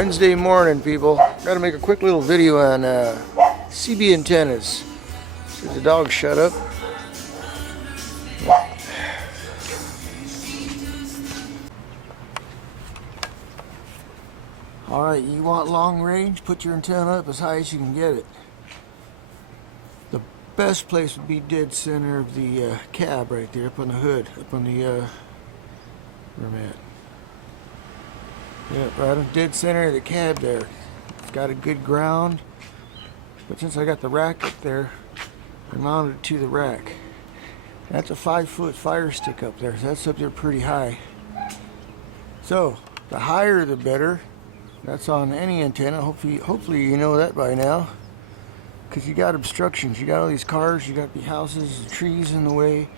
Wednesday morning, people. Got to make a quick little video on CB antennas. Did the dog shut up? Alright, you want long range? Put your antenna up as high as you can get it. The best place would be dead center of the cab right there, up on the hood, up on the, where am I at? Yeah, right on dead center of the cab there. It's got a good ground, but since I got the rack up there, I mounted it to the rack. That's a 5-foot fire stick up there, so that's up there pretty high. So, the higher the better. That's on any antenna. Hopefully you know that by now. Because you got obstructions. You got all these cars, you got the houses, the trees in the way.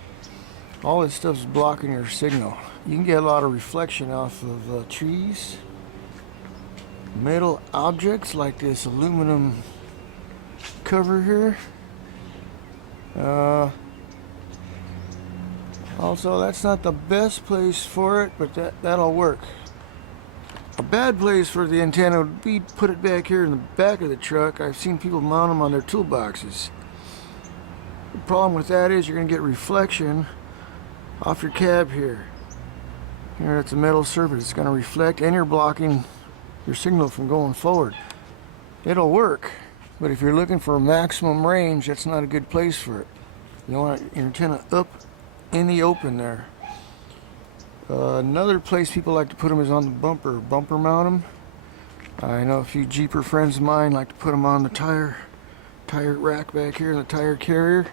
All this stuff's blocking your signal. You can get a lot of reflection off of trees, metal objects like this aluminum cover here. Also, that's not the best place for it, but that'll work. A bad place for the antenna would be put it back here in the back of the truck. I've seen people mount them on their toolboxes. The problem with that is you're going to get reflection off your cab here. Here, it's a metal surface. It's going to reflect, and you're blocking your signal from going forward. It'll work, but if you're looking for maximum range, that's not a good place for it. You want your antenna up in the open there. Another place people like to put them is on the bumper mount them. I know a few Jeeper friends of mine like to put them on the tire rack back here in the tire carrier.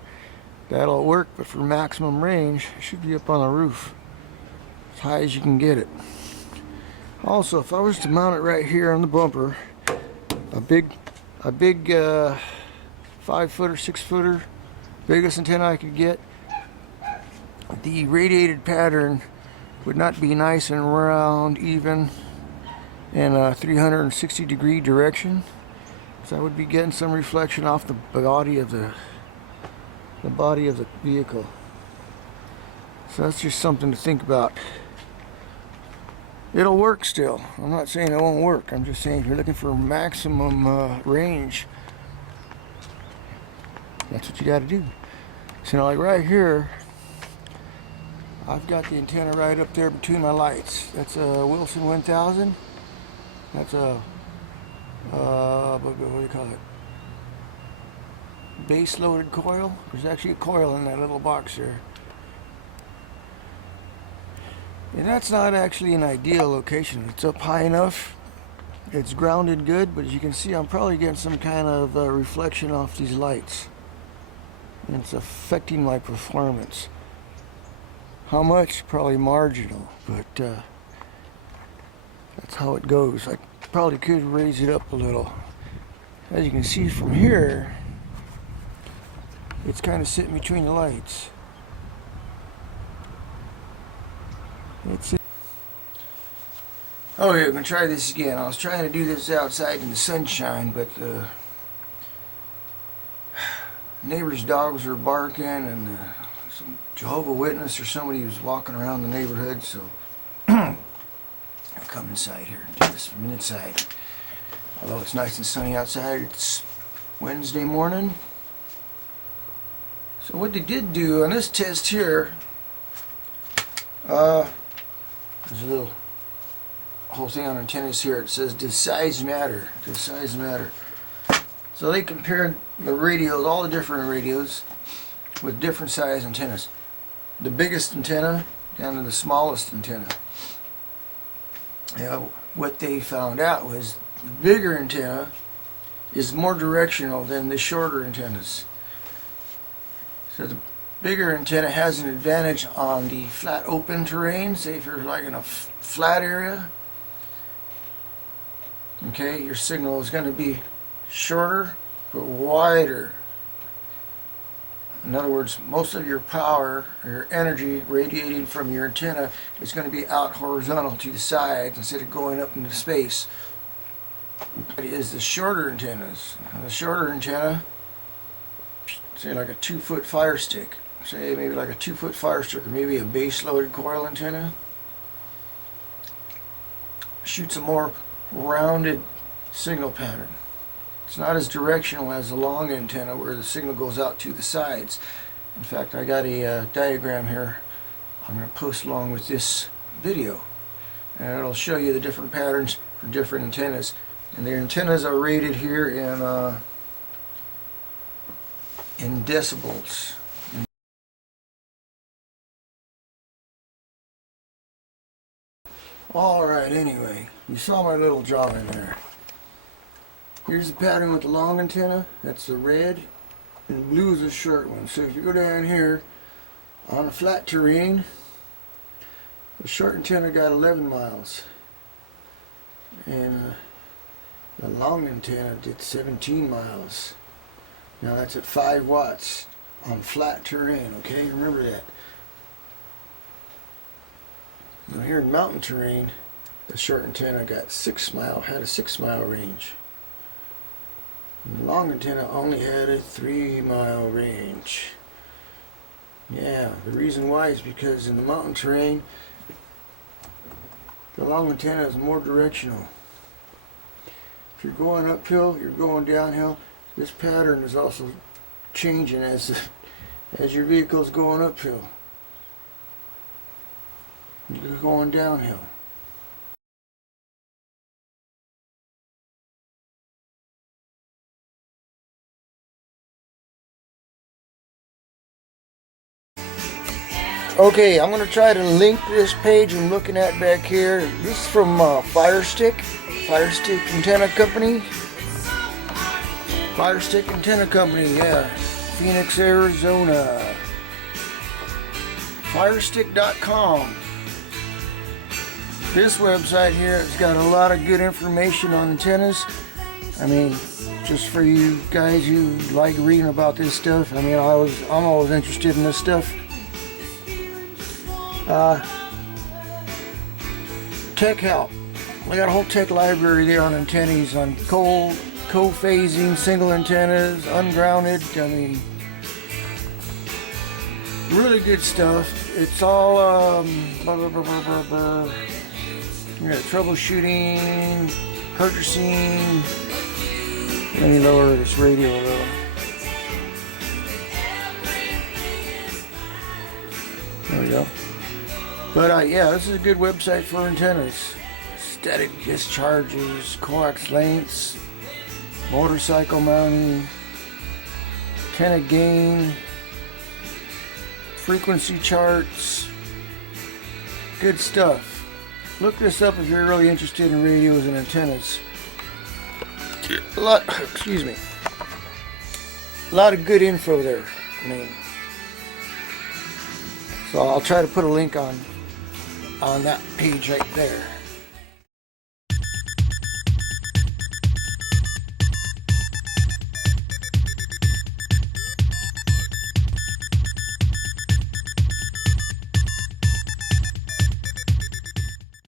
That'll work, but for maximum range, it should be up on the roof, as high as you can get it. Also, if I was to mount it right here on the bumper, a big 5-footer, 6-footer, biggest antenna I could get, the radiated pattern would not be nice and round, even in a 360-degree direction. So I would be getting some reflection off the body of the vehicle. So that's just something to think about. It'll work still. I'm not saying it won't work. I'm just saying if you're looking for maximum range, that's what you got to do. So now, like right here, I've got the antenna right up there between my lights. That's a Wilson 1000. That's a, what do you call it? Base loaded coil. There's actually a coil in that little box there. And that's not actually an ideal location. It's up high enough. It's grounded good, but as you can see, I'm probably getting some kind of reflection off these lights. And it's affecting my performance. How much? Probably marginal, but that's how it goes. I probably could raise it up a little. As you can see from here, it's kind of sitting between the lights. That's it. Oh yeah, I'm going to try this again. I was trying to do this outside in the sunshine, but the neighbors' dogs were barking, and some Jehovah's Witness or somebody was walking around the neighborhood, so I'll come inside here and do this from inside. Although it's nice and sunny outside, it's Wednesday morning. So what they did do on this test here, there's a little whole thing on antennas here. It says, does size matter? Does size matter? So they compared the radios, all the different radios, with different size antennas. The biggest antenna down to the smallest antenna. What they found out was the bigger antenna is more directional than the shorter antennas. So the bigger antenna has an advantage on the flat open terrain. Say if you're like in a flat area, okay, your signal is going to be shorter but wider. In other words, most of your power or your energy radiating from your antenna is going to be out horizontal to the sides instead of going up into space. It is the shorter antennas. The shorter antenna, say like a 2-foot fire stick, say maybe like a 2-foot fire stick, or maybe a base loaded coil antenna, shoots a more rounded signal pattern. It's not as directional as the long antenna where the signal goes out to the sides. In fact, I got a diagram here I'm going to post along with this video, and it'll show you the different patterns for different antennas. And the antennas are rated here in decibels. Alright, anyway, you saw my little drawing there. Here's the pattern with the long antenna. That's the red, and blue is the short one. So if you go down here on a flat terrain, the short antenna got 11 miles, and the long antenna did 17 miles. Now that's at 5 watts on flat terrain, okay? Remember that. Now here in mountain terrain, the short antenna got had a 6-mile range. And the long antenna only had a 3-mile range. Yeah, the reason why is because in the mountain terrain, the long antenna is more directional. If you're going uphill, you're going downhill. This pattern is also changing as your vehicle's going uphill. You're going downhill. Okay, I'm going to try to link this page I'm looking at back here. This is from Firestick Antenna Company. Firestick Antenna Company, yeah. Phoenix, Arizona. Firestick.com. This website here has got a lot of good information on antennas. I mean, just for you guys who like reading about this stuff. I mean, I'm always interested in this stuff. Tech help. We got a whole tech library there on antennas, on co-phasing, single antennas, ungrounded. I mean, really good stuff. It's all troubleshooting, purchasing. Let me lower this radio a little. There we go. But yeah, this is a good website for antennas. Static discharges, coax lengths, motorcycle mounting, antenna gain, frequency charts. Good stuff. Look this up if you're really interested in radios and antennas. Excuse me. A lot of good info there. I mean, so I'll try to put a link on that page right there.